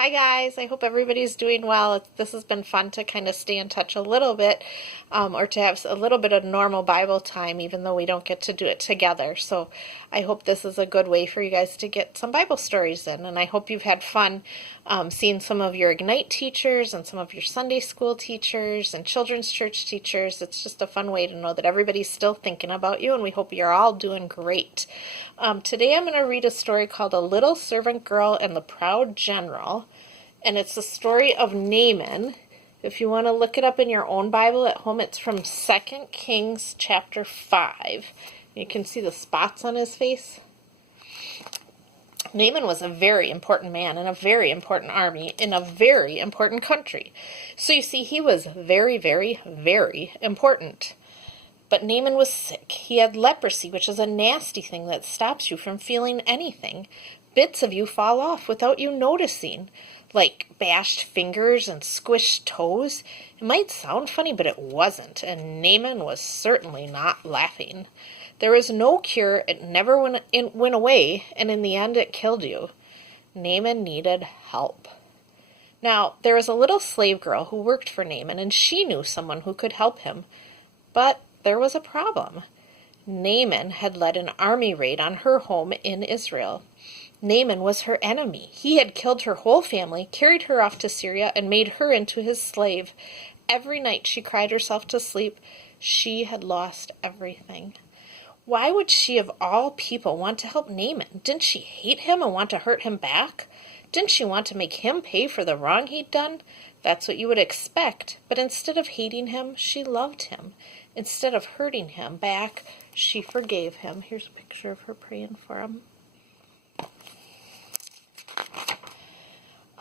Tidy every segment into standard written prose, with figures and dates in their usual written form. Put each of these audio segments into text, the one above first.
Hi guys, I hope everybody's doing well. This has been fun to kind of stay in touch a little bit, or to have a little bit of normal Bible time, even though we don't get to do it together. So I hope this is a good way for you guys to get some Bible stories in, and I hope you've had fun seeing some of your Ignite teachers and some of your Sunday school teachers and children's church teachers. It's just a fun way to know that everybody's still thinking about you, and we hope you're all doing great. Today I'm going to read a story called A Little Servant Girl and the Proud General. And it's the story of Naaman. If you want to look it up in your own Bible at home, it's from 2 Kings chapter 5. You can see the spots on his face. Naaman was a very important man in a very important army in a very important country. So you see, he was very, very, very important. But Naaman was sick. He had leprosy, which is a nasty thing that stops you from feeling anything. Bits of you fall off without you noticing, like bashed fingers and squished toes. It might sound funny, but it wasn't, and Naaman was certainly not laughing. There was no cure, it never went away, and in the end it killed you. Naaman needed help. Now, there was a little slave girl who worked for Naaman, and she knew someone who could help him. But there was a problem. Naaman had led an army raid on her home in Israel. Naaman was her enemy. He had killed her whole family, carried her off to Syria, and made her into his slave. Every night she cried herself to sleep. She had lost everything. Why would she, of all people, want to help Naaman? Didn't she hate him and want to hurt him back? Didn't she want to make him pay for the wrong he'd done? That's what you would expect. But instead of hating him, she loved him. Instead of hurting him back, she forgave him. Here's a picture of her praying for him.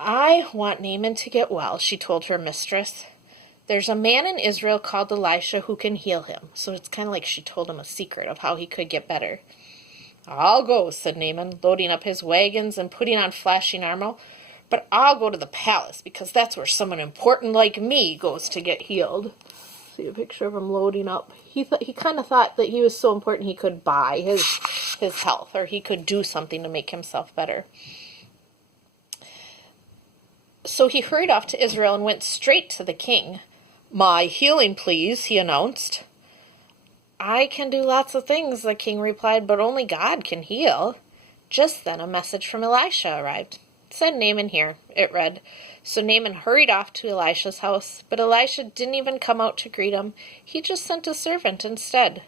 I want Naaman to get well, she told her mistress. There's a man in Israel called Elisha who can heal him. So it's kind of like she told him a secret of how he could get better. I'll go, said Naaman, loading up his wagons and putting on flashing armor. But I'll go to the palace because that's where someone important like me goes to get healed. See a picture of him loading up. He kind of thought that he was so important he could buy his health, or he could do something to make himself better. So he hurried off to Israel and went straight to the king. My healing, please, he announced. I can do lots of things, the king replied, but only God can heal. Just then a message from Elisha arrived. Send Naaman here, it read. So Naaman hurried off to Elisha's house, but Elisha didn't even come out to greet him. He just sent a servant instead.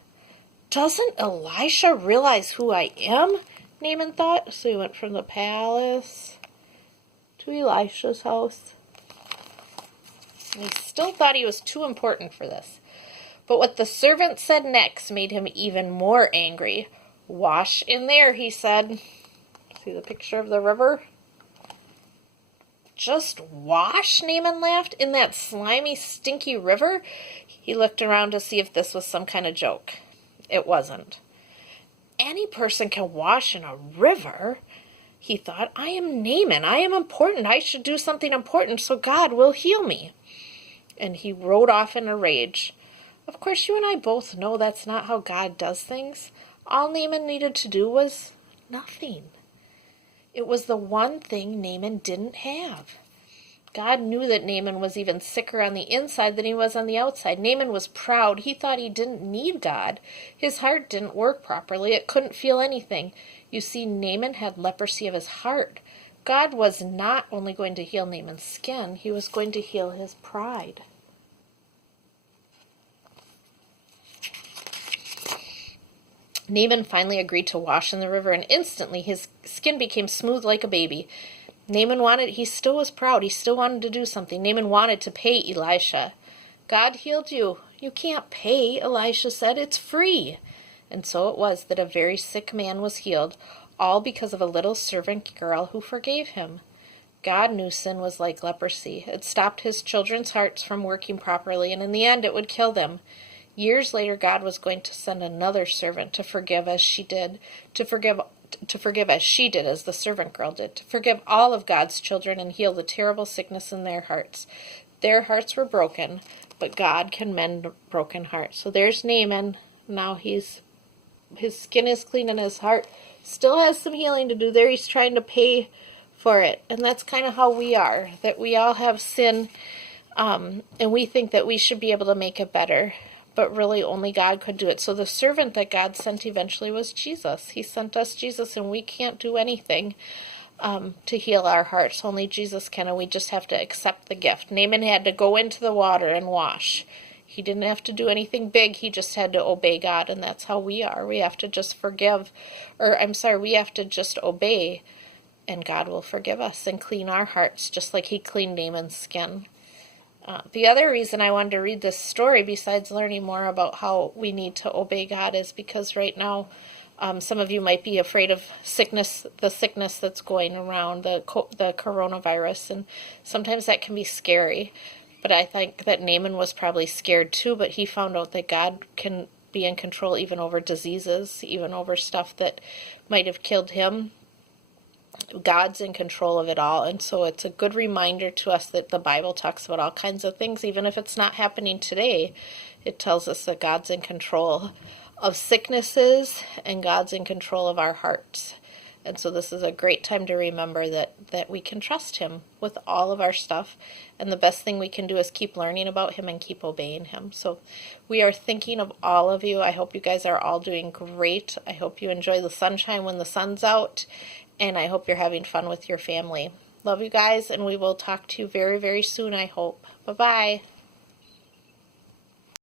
Doesn't Elisha realize who I am? Naaman thought. So he went from the palace to Elisha's house. And he still thought he was too important for this. But what the servant said next made him even more angry. Wash in there, he said. See the picture of the river? Just wash? Naaman laughed. In that slimy, stinky river? He looked around to see if this was some kind of joke. It wasn't. Any person can wash in a river. He thought, I am Naaman. I am important. I should do something important so God will heal me. And he rode off in a rage. Of course, you and I both know that's not how God does things. All Naaman needed to do was nothing. It was the one thing Naaman didn't have. God knew that Naaman was even sicker on the inside than he was on the outside. Naaman was proud. He thought he didn't need God. His heart didn't work properly. It couldn't feel anything. You see, Naaman had leprosy of his heart. God was not only going to heal Naaman's skin, he was going to heal his pride. Naaman finally agreed to wash in the river, and instantly his skin became smooth like a baby. He still was proud. He still wanted to do something. Naaman wanted to pay Elisha. God healed you. You can't pay, Elisha said. It's free. And so it was that a very sick man was healed, all because of a little servant girl who forgave him. God knew sin was like leprosy. It stopped his children's hearts from working properly, and in the end it would kill them. Years later, God was going to send another servant to forgive as she did, to forgive as she did, as the servant girl did, to forgive all of God's children and heal the terrible sickness in their hearts. Their hearts were broken, but God can mend broken hearts. So there's Naaman. Now his skin is clean and his heart still has some healing to do there. He's trying to pay for it. And that's kind of how we are, that we all have sin, and we think that we should be able to make it better, but really only God could do it. So the servant that God sent eventually was Jesus. He sent us Jesus, and we can't do anything to heal our hearts. Only Jesus can, and we just have to accept the gift. Naaman had to go into the water and wash. He didn't have to do anything big. He just had to obey God, and that's how we are. We have to just we have to just obey, and God will forgive us and clean our hearts, just like he cleaned Naaman's skin. The other reason I wanted to read this story, besides learning more about how we need to obey God, is because right now some of you might be afraid of the sickness that's going around, the coronavirus, and sometimes that can be scary. But I think that Naaman was probably scared too, but he found out that God can be in control even over diseases, even over stuff that might have killed him. God's in control of it all, and so it's a good reminder to us that the Bible talks about all kinds of things. Even if it's not happening today, it tells us that God's in control of sicknesses and God's in control of our hearts. And so this is a great time to remember that we can trust him with all of our stuff, and the best thing we can do is keep learning about him and keep obeying him. So we are thinking of all of you. I hope you guys are all doing great. I hope you enjoy the sunshine when the sun's out, and I hope you're having fun with your family. Love you guys, and we will talk to you very, very soon, I hope. Bye-bye.